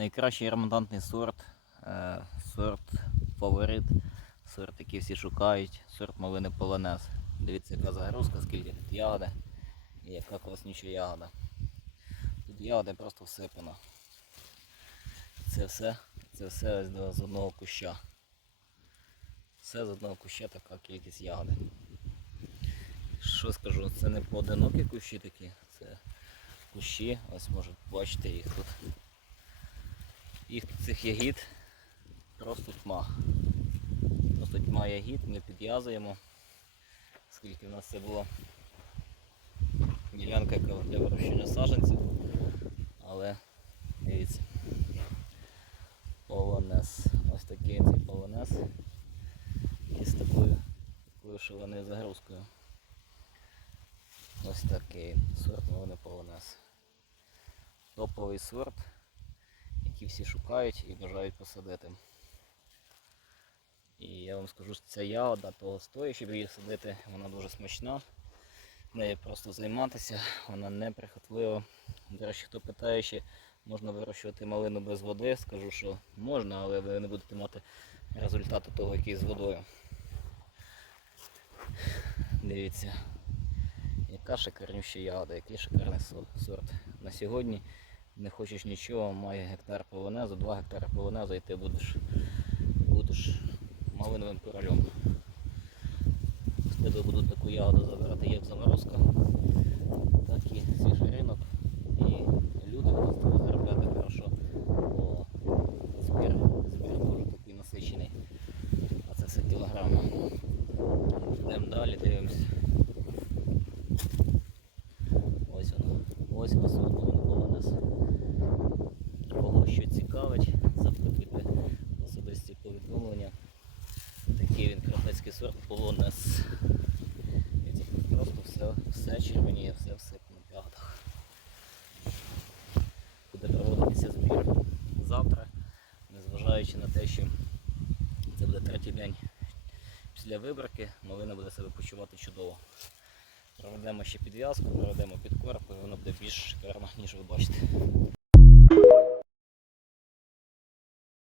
Найкращий ремонтантний сорт, е, сорт фаворит, сорт, який всі шукають, сорт малини полонез. Дивіться, яка загрузка, скільки тут ягоди і яка класнюча ягода. Тут ягоди просто всипано. Це все, це все ось з одного куща. Все з одного куща така кількість ягоди. Що скажу, це не поодинокі кущі такі, це кущі, ось можете бачити їх тут. Їх цих ягід просто тьма. Просто тьма ягід, ми підв'язуємо. Скільки в нас це було ділянка для вирощення саджанців. Але дивіться. Полонез. Ось такий цей полонез. І з такою, такою шаленою загрузкою. Ось такий сорт малини полонез. Топовий сорт, який всі шукають і бажають посадити. І я вам скажу, що ця ягода того стоїть, щоб її садити, вона дуже смачна. Нею просто займатися, вона неприхотлива. До речі, хто питає, чи можна вирощувати малину без води, скажу, що можна, але ви не будете мати результату того, який з водою. Дивіться, яка шикарнюща ягода, який шикарний сорт. На сьогодні не хочеш нічого, має гектар полонезу, 2 гектари полонезу і ти будеш, будеш малиновим королем. З тебе будуть таку ягоду забирати як заморозка, так і свіжий ринок. І люди будуть з того заробляти хорошо. Бо збір, збір дуже такий насичений. А це все кілограм. Йдемо далі, дивимося. Повідомлення. Такий він крапецький сорт тут Просто все, все червоніє, все всипано в ягодах. Буде проводитися збір завтра, незважаючи на те, що це буде третій день після виборки, малина буде себе почувати чудово. Проведемо ще підв'язку, проведемо підкорп, і воно буде більш шикарно, ніж ви бачите.